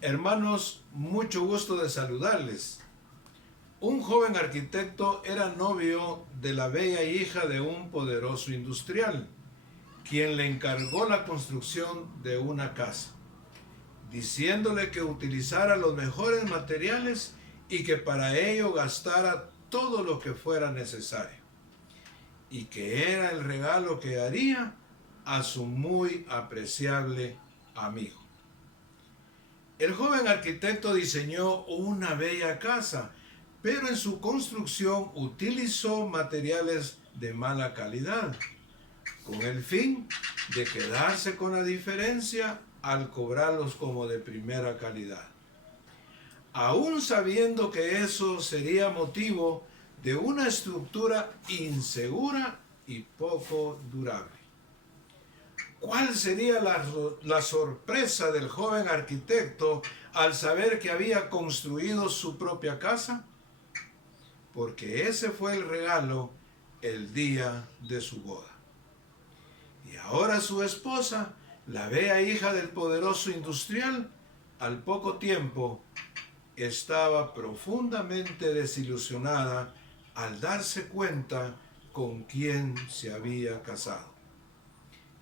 Hermanos, mucho gusto de saludarles. Un joven arquitecto era novio de la bella hija de un poderoso industrial, quien le encargó la construcción de una casa, diciéndole que utilizara los mejores materiales y que para ello gastara todo lo que fuera necesario, y que era el regalo que haría a su muy apreciable amigo. El joven arquitecto diseñó una bella casa, pero en su construcción utilizó materiales de mala calidad, con el fin de quedarse con la diferencia al cobrarlos como de primera calidad, aún sabiendo que eso sería motivo de una estructura insegura y poco durable. ¿Cuál sería la sorpresa del joven arquitecto al saber que había construido su propia casa? Porque ese fue el regalo el día de su boda. Y ahora su esposa, la bella hija del poderoso industrial, al poco tiempo estaba profundamente desilusionada al darse cuenta con quién se había casado.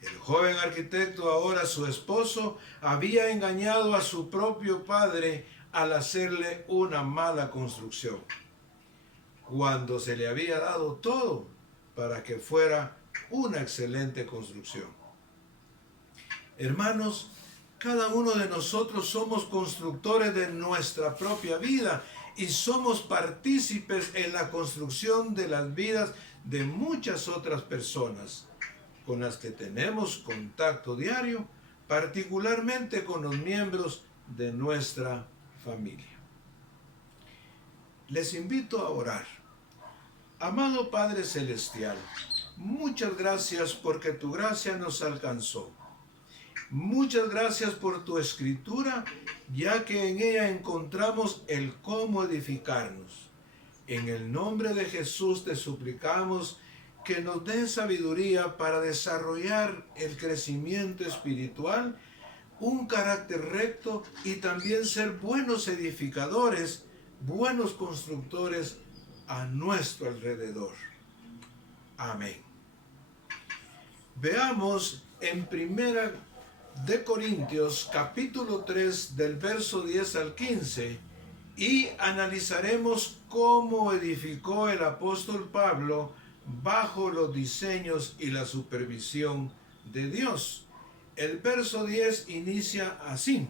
El joven arquitecto, ahora su esposo, había engañado a su propio padre al hacerle una mala construcción, cuando se le había dado todo para que fuera una excelente construcción. Hermanos, cada uno de nosotros somos constructores de nuestra propia vida y somos partícipes en la construcción de las vidas de muchas otras personas con las que tenemos contacto diario, particularmente con los miembros de nuestra familia. Les invito a orar. Amado Padre Celestial, muchas gracias porque tu gracia nos alcanzó. Muchas gracias por tu escritura, ya que en ella encontramos el cómo edificarnos. En el nombre de Jesús te suplicamos que nos den sabiduría para desarrollar el crecimiento espiritual, un carácter recto y también ser buenos edificadores, buenos constructores a nuestro alrededor. Amén. Veamos en Primera de Corintios capítulo 3 del verso 10 al 15 y analizaremos cómo edificó el apóstol Pablo bajo los diseños y la supervisión de Dios. El verso 10 inicia así: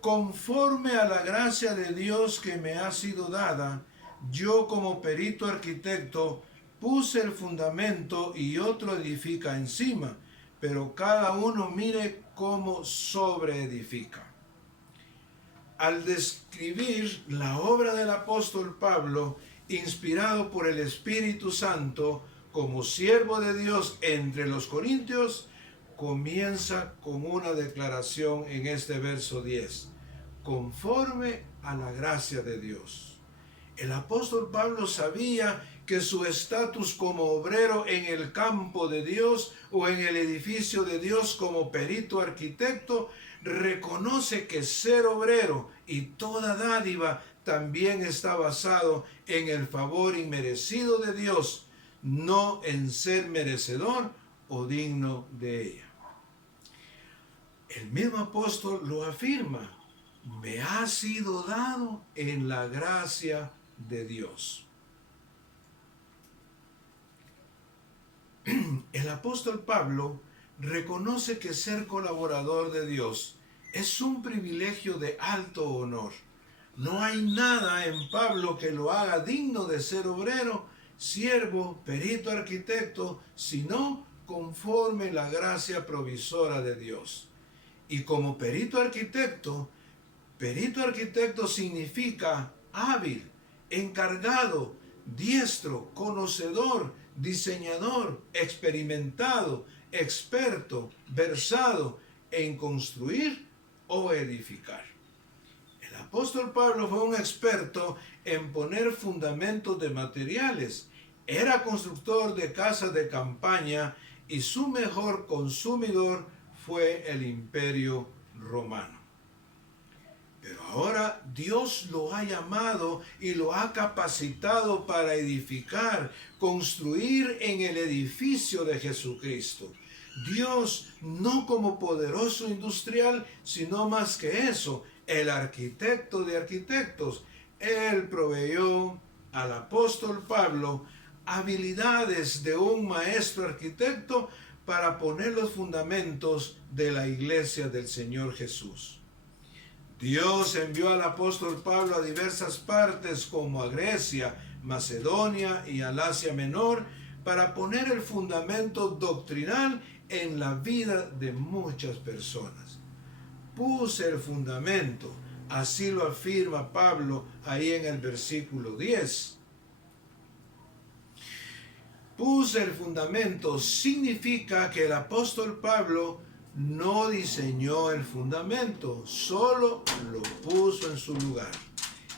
conforme a la gracia de Dios que me ha sido dada, yo como perito arquitecto puse el fundamento y otro edifica encima, pero cada uno mire cómo sobreedifica. Al describir la obra del apóstol Pablo, inspirado por el Espíritu Santo, como siervo de Dios entre los corintios, comienza con una declaración en este verso 10, conforme a la gracia de Dios. El apóstol Pablo sabía que su estatus como obrero en el campo de Dios o en el edificio de Dios como perito arquitecto reconoce que ser obrero y toda dádiva también está basado en el favor inmerecido de Dios, no en ser merecedor o digno de ella. El mismo apóstol lo afirma: me ha sido dado en la gracia de Dios. El apóstol Pablo reconoce que ser colaborador de Dios es un privilegio de alto honor. No hay nada en Pablo que lo haga digno de ser obrero, siervo, perito arquitecto, sino conforme la gracia provisora de Dios. Y como perito arquitecto significa hábil, encargado, diestro, conocedor, diseñador, experimentado, experto, versado en construir o edificar. El apóstol Pablo fue un experto en poner fundamentos de materiales. Era constructor de casas de campaña y su mejor consumidor fue el Imperio Romano. Pero ahora Dios lo ha llamado y lo ha capacitado para edificar, construir en el edificio de Jesucristo. Dios no como poderoso industrial, sino más que eso, el arquitecto de arquitectos. Él proveyó al apóstol Pablo habilidades de un maestro arquitecto para poner los fundamentos de la iglesia del Señor Jesús. Dios envió al apóstol Pablo a diversas partes como a Grecia, Macedonia y al Asia Menor para poner el fundamento doctrinal en la vida de muchas personas. Puse el fundamento, así lo afirma Pablo ahí en el versículo 10. Puse el fundamento significa que el apóstol Pablo no diseñó el fundamento, solo lo puso en su lugar.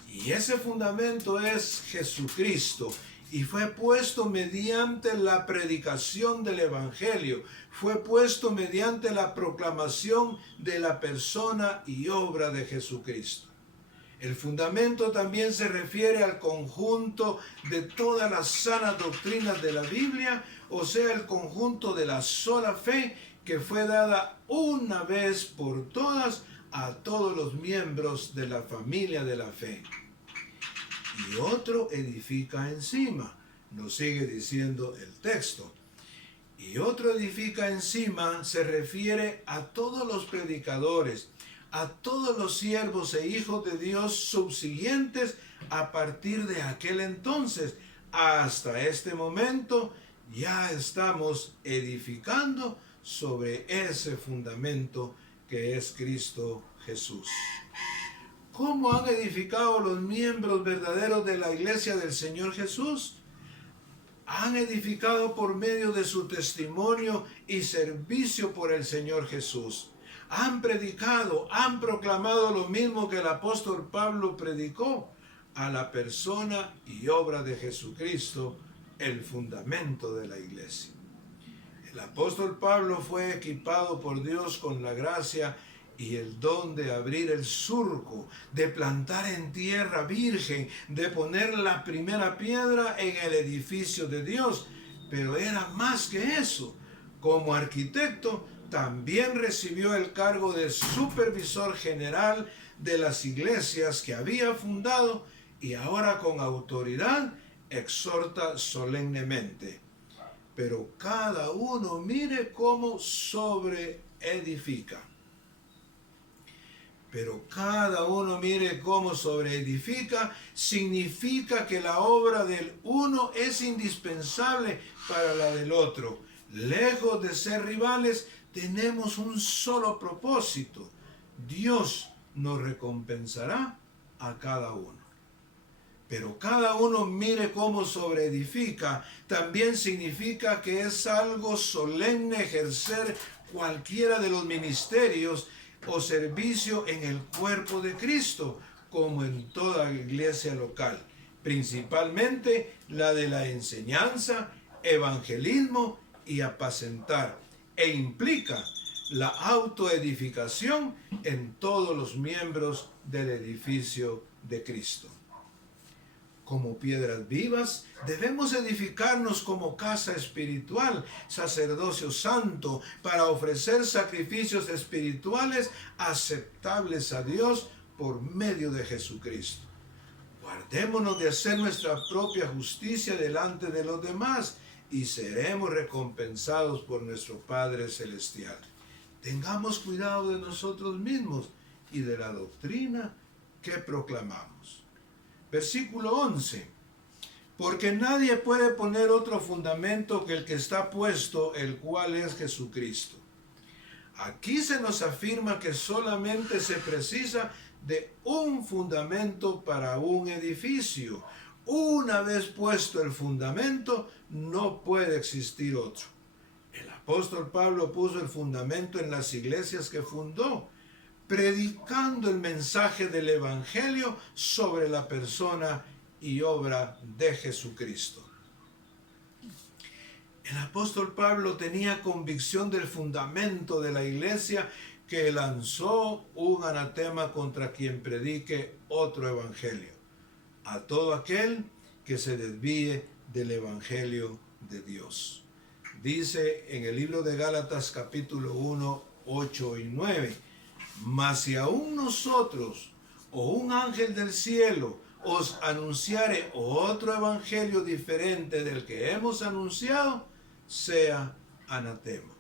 Y ese fundamento es Jesucristo, y fue puesto mediante la predicación del Evangelio, fue puesto mediante la proclamación de la persona y obra de Jesucristo. El fundamento también se refiere al conjunto de todas las sanas doctrinas de la Biblia, o sea, el conjunto de la sola fe que fue dada una vez por todas a todos los miembros de la familia de la fe. Y otro edifica encima, nos sigue diciendo el texto. Y otro edifica encima se refiere a todos los predicadores, a todos los siervos e hijos de Dios subsiguientes a partir de aquel entonces hasta este momento. Ya estamos edificando sobre ese fundamento que es Cristo Jesús. ¿Cómo han edificado los miembros verdaderos de la iglesia del Señor Jesús? Han edificado por medio de su testimonio y servicio por el Señor Jesús. Han predicado, han proclamado lo mismo que el apóstol Pablo predicó, a la persona y obra de Jesucristo, el fundamento de la iglesia. El apóstol Pablo fue equipado por Dios con la gracia y el don de abrir el surco, de plantar en tierra virgen, de poner la primera piedra en el edificio de Dios. Pero era más que eso. Como arquitecto, también recibió el cargo de supervisor general de las iglesias que había fundado y ahora con autoridad exhorta solemnemente. Pero cada uno mire cómo sobreedifica. Pero cada uno mire cómo sobreedifica, significa que la obra del uno es indispensable para la del otro. Lejos de ser rivales, tenemos un solo propósito. Dios nos recompensará a cada uno. Pero cada uno mire cómo sobreedifica, también significa que es algo solemne ejercer cualquiera de los ministerios o servicio en el cuerpo de Cristo, como en toda iglesia local, principalmente la de la enseñanza, evangelismo y apacentar, e implica la autoedificación en todos los miembros del edificio de Cristo. Como piedras vivas, debemos edificarnos como casa espiritual, sacerdocio santo, para ofrecer sacrificios espirituales aceptables a Dios por medio de Jesucristo. Guardémonos de hacer nuestra propia justicia delante de los demás y seremos recompensados por nuestro Padre Celestial. Tengamos cuidado de nosotros mismos y de la doctrina que proclamamos. Versículo 11. Porque nadie puede poner otro fundamento que el que está puesto, el cual es Jesucristo. Aquí se nos afirma que solamente se precisa de un fundamento para un edificio. Una vez puesto el fundamento, no puede existir otro. El apóstol Pablo puso el fundamento en las iglesias que fundó, predicando el mensaje del Evangelio sobre la persona y obra de Jesucristo. El apóstol Pablo tenía convicción del fundamento de la iglesia que lanzó un anatema contra quien predique otro evangelio, a todo aquel que se desvíe del evangelio de Dios. Dice en el libro de Gálatas capítulo 1, 8 y 9, mas si aún nosotros o un ángel del cielo os anunciare otro evangelio diferente del que hemos anunciado, sea anatema.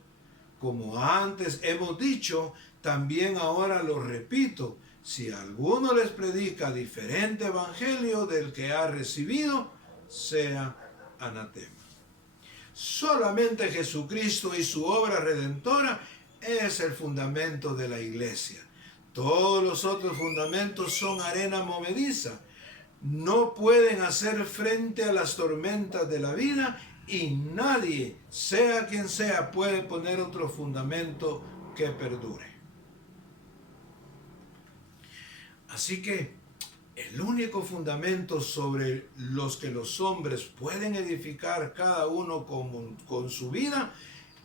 Como antes hemos dicho, también ahora lo repito, si alguno les predica diferente evangelio del que ha recibido, sea anatema. Solamente Jesucristo y su obra redentora es el fundamento de la iglesia. Todos los otros fundamentos son arena movediza. No pueden hacer frente a las tormentas de la vida y nadie, sea quien sea, puede poner otro fundamento que perdure. Así que el único fundamento sobre los que los hombres pueden edificar cada uno con su vida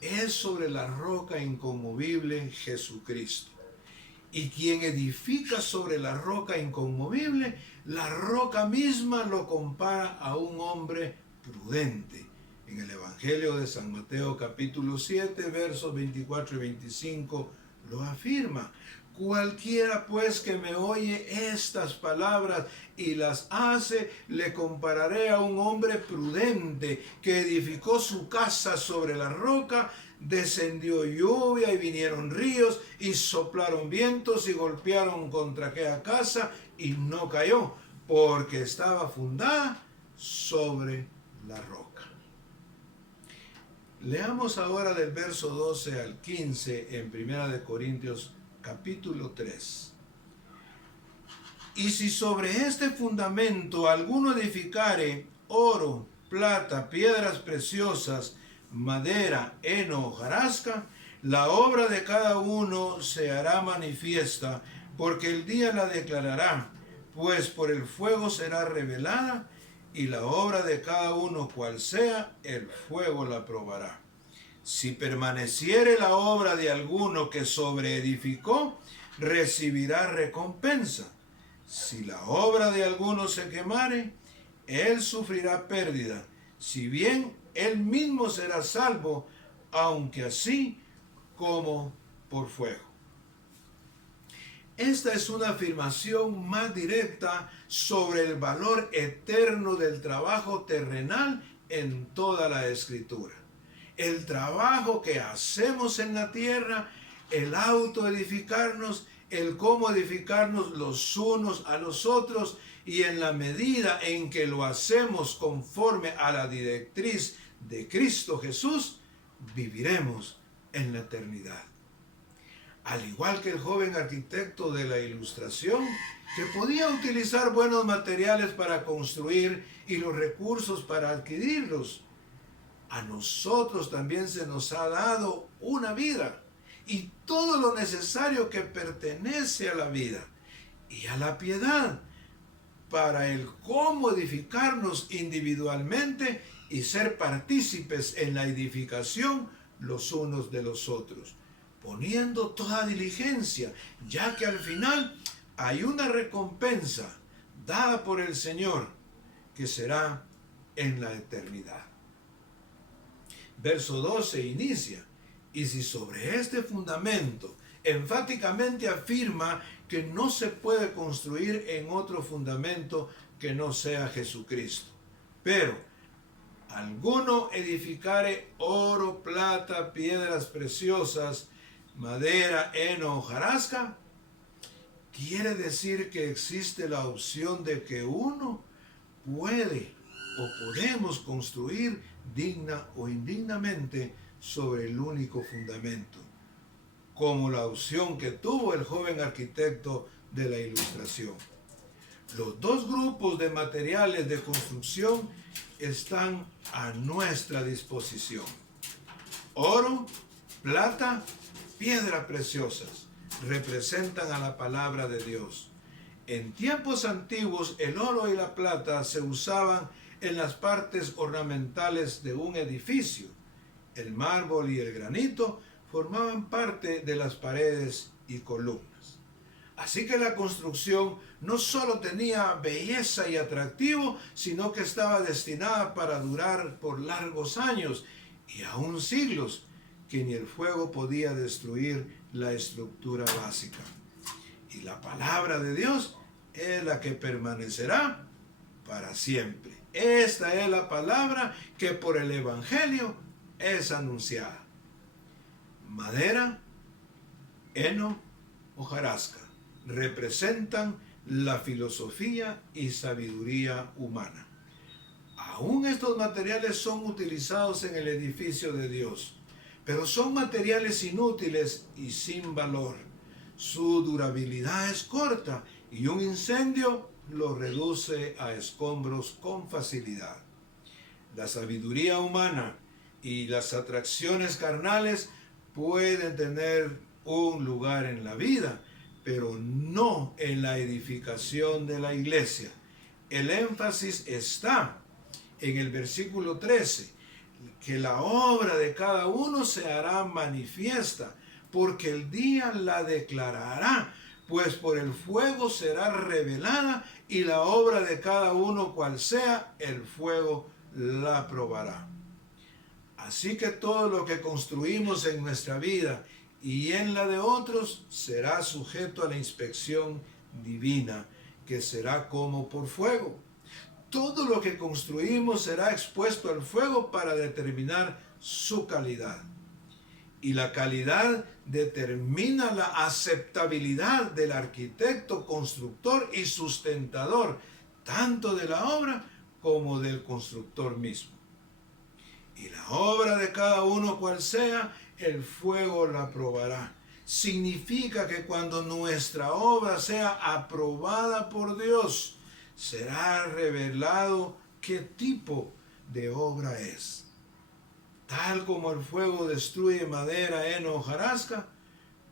es sobre la roca inconmovible Jesucristo. Y quien edifica sobre la roca inconmovible, la roca misma lo compara a un hombre prudente. En el Evangelio de San Mateo capítulo 7, versos 24 y 25 lo afirma. Cualquiera pues que me oye estas palabras y las hace, le compararé a un hombre prudente que edificó su casa sobre la roca. Descendió lluvia y vinieron ríos y soplaron vientos y golpearon contra aquella casa y no cayó, porque estaba fundada sobre la roca. Leamos ahora del verso 12 al 15 en 1 Corintios capítulo 3. Y si sobre este fundamento alguno edificare oro, plata, piedras preciosas, madera, heno, hojarasca, la obra de cada uno se hará manifiesta, porque el día la declarará, pues por el fuego será revelada, y la obra de cada uno cual sea, el fuego la probará. Si permaneciere la obra de alguno que sobreedificó, recibirá recompensa. Si la obra de alguno se quemare, él sufrirá pérdida, si bien él mismo será salvo, aunque así como por fuego. Esta es una afirmación más directa sobre el valor eterno del trabajo terrenal en toda la Escritura. El trabajo que hacemos en la tierra, el autoedificarnos, el cómo edificarnos los unos a los otros, y en la medida en que lo hacemos conforme a la directriz de Cristo Jesús, viviremos en la eternidad. Al igual que el joven arquitecto de la Ilustración, que podía utilizar buenos materiales para construir y los recursos para adquirirlos, a nosotros también se nos ha dado una vida y todo lo necesario que pertenece a la vida y a la piedad para el cómo edificarnos individualmente y ser partícipes en la edificación los unos de los otros, poniendo toda diligencia, ya que al final hay una recompensa dada por el Señor que será en la eternidad. Verso 12 inicia: y si sobre este fundamento enfáticamente afirma que no se puede construir en otro fundamento que no sea Jesucristo. Pero alguno edificare oro, plata, piedras preciosas, madera, heno, hojarasca, quiere decir que existe la opción de que uno puede o podemos construir digna o indignamente sobre el único fundamento, como la opción que tuvo el joven arquitecto de la Ilustración. Los dos grupos de materiales de construcción están a nuestra disposición: oro, plata, piedras preciosas, representan a la palabra de Dios. En tiempos antiguos, el oro y la plata se usaban en las partes ornamentales de un edificio. El mármol y el granito formaban parte de las paredes y columnas. Así que la construcción no solo tenía belleza y atractivo, sino que estaba destinada para durar por largos años y aún siglos, que ni el fuego podía destruir la estructura básica. Y la palabra de Dios es la que permanecerá para siempre. Esta es la palabra que por el Evangelio es anunciada. Madera, heno, hojarasca representan la filosofía y sabiduría humana. Aún estos materiales son utilizados en el edificio de Dios, pero son materiales inútiles y sin valor. Su durabilidad es corta y un incendio lo reduce a escombros con facilidad. La sabiduría humana y las atracciones carnales pueden tener un lugar en la vida, pero no en la edificación de la iglesia. El énfasis está en el versículo 13, que la obra de cada uno se hará manifiesta, porque el día la declarará, pues por el fuego será revelada, y la obra de cada uno cual sea, el fuego la probará. Así que todo lo que construimos en nuestra vida y en la de otros será sujeto a la inspección divina, que será como por fuego. Todo lo que construimos será expuesto al fuego para determinar su calidad. Y la calidad determina la aceptabilidad del arquitecto, constructor y sustentador, tanto de la obra como del constructor mismo. Y la obra de cada uno cual sea, el fuego la probará. Significa que cuando nuestra obra sea aprobada por Dios, será revelado qué tipo de obra es. Tal como el fuego destruye madera, heno, hojarasca,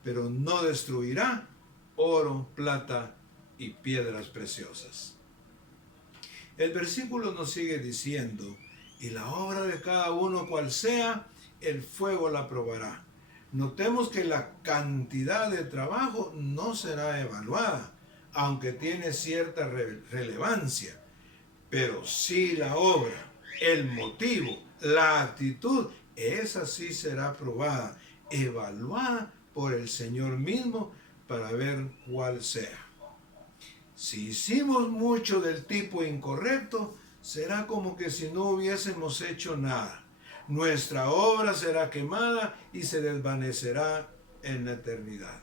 pero no destruirá oro, plata y piedras preciosas. El versículo nos sigue diciendo: y la obra de cada uno cual sea, el fuego la probará. Notemos que la cantidad de trabajo no será evaluada, aunque tiene cierta relevancia. Pero sí la obra, el motivo, la actitud, esa sí será probada, evaluada por el Señor mismo para ver cuál sea. Si hicimos mucho del tipo incorrecto, será como que si no hubiésemos hecho nada. Nuestra obra será quemada y se desvanecerá en la eternidad.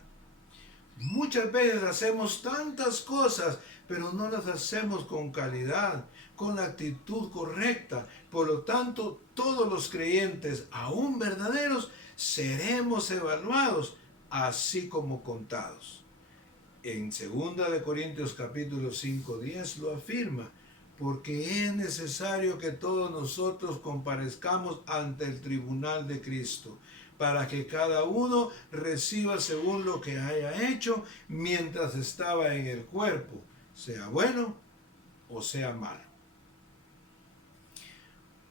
Muchas veces hacemos tantas cosas, pero no las hacemos con calidad, con la actitud correcta. Por lo tanto, todos los creyentes, aún verdaderos, seremos evaluados, así como contados. En 2 Corintios capítulo 5:10 lo afirma: porque es necesario que todos nosotros comparezcamos ante el tribunal de Cristo, para que cada uno reciba según lo que haya hecho mientras estaba en el cuerpo, sea bueno o sea malo.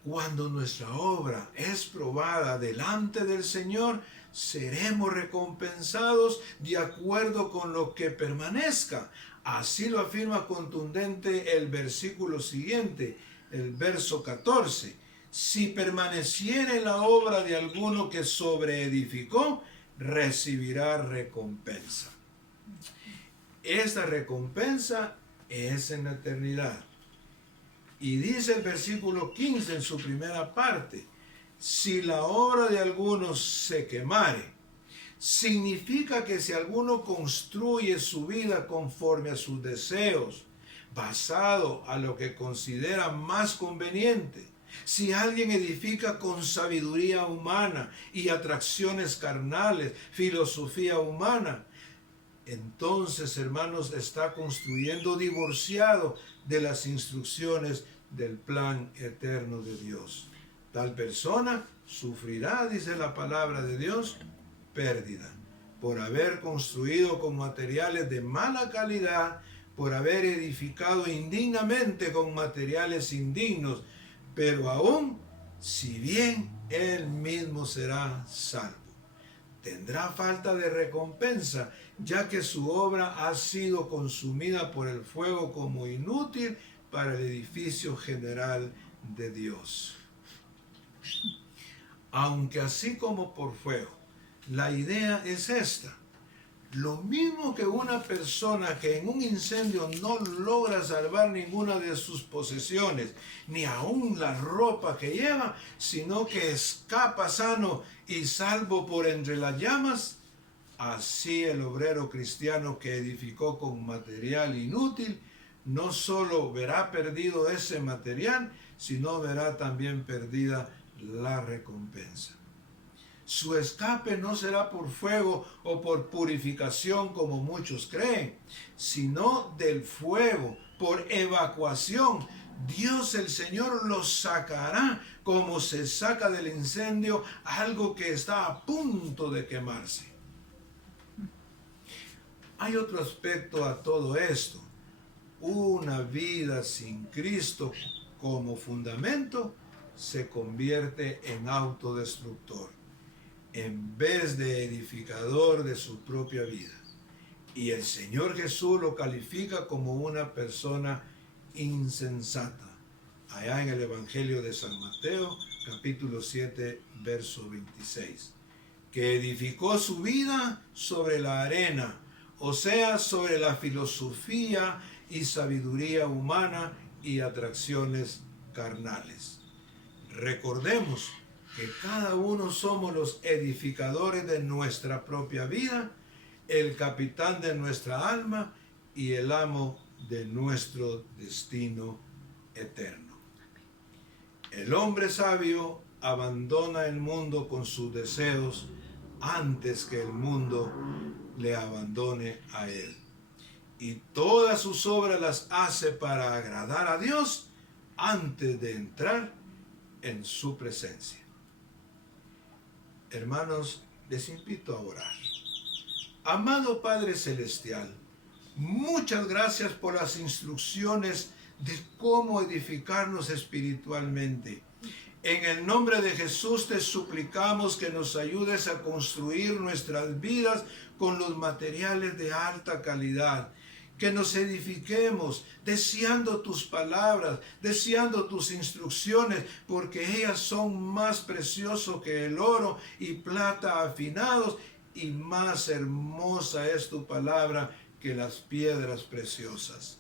Cuando nuestra obra es probada delante del Señor, seremos recompensados de acuerdo con lo que permanezca. Así lo afirma contundente el versículo siguiente, el verso 14. Si permaneciere en la obra de alguno que sobreedificó, recibirá recompensa. Esta recompensa es en la eternidad. Y dice el versículo 15 en su primera parte: si la obra de alguno se quemare, significa que si alguno construye su vida conforme a sus deseos, basado a lo que considera más conveniente, si alguien edifica con sabiduría humana y atracciones carnales, filosofía humana, entonces, hermanos, está construyendo divorciado de las instrucciones del plan eterno de Dios. Tal persona sufrirá, dice la palabra de Dios, pérdida, por haber construido con materiales de mala calidad, por haber edificado indignamente con materiales indignos, pero aún, si bien él mismo será salvo, tendrá falta de recompensa ya que su obra ha sido consumida por el fuego como inútil para el edificio general de Dios. Aunque así como por fuego, la idea es esta. Lo mismo que una persona que en un incendio no logra salvar ninguna de sus posesiones, ni aún la ropa que lleva, sino que escapa sano y salvo por entre las llamas, así el obrero cristiano que edificó con material inútil, no solo verá perdido ese material, sino verá también perdida la recompensa. Su escape no será por fuego o por purificación como muchos creen, sino del fuego, por evacuación. Dios el Señor los sacará como se saca del incendio algo que está a punto de quemarse. Hay otro aspecto a todo esto. Una vida sin Cristo como fundamento se convierte en autodestructor en vez de edificador de su propia vida. Y el Señor Jesús lo califica como una persona insensata. Allá en el Evangelio de San Mateo, capítulo 7, verso 26. Que edificó su vida sobre la arena, o sea, sobre la filosofía y sabiduría humana y atracciones carnales. Recordemos que cada uno somos los edificadores de nuestra propia vida, el capitán de nuestra alma y el amo de nuestro destino eterno. El hombre sabio abandona el mundo con sus deseos antes que el mundo le abandone a él. Y todas sus obras las hace para agradar a Dios antes de entrar en su presencia. Hermanos, les invito a orar. Amado Padre Celestial, muchas gracias por las instrucciones de cómo edificarnos espiritualmente. En el nombre de Jesús te suplicamos que nos ayudes a construir nuestras vidas con los materiales de alta calidad. Que nos edifiquemos deseando tus palabras, deseando tus instrucciones, porque ellas son más preciosas que el oro y plata afinados, y más hermosa es tu palabra que las piedras preciosas.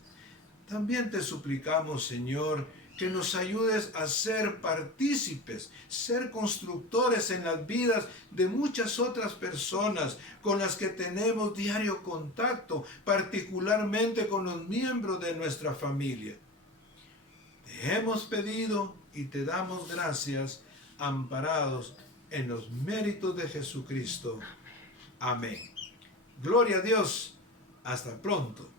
También te suplicamos, Señor, que nos ayudes a ser partícipes, ser constructores en las vidas de muchas otras personas con las que tenemos diario contacto, particularmente con los miembros de nuestra familia. Te hemos pedido y te damos gracias, amparados en los méritos de Jesucristo. Amén. Gloria a Dios. Hasta pronto.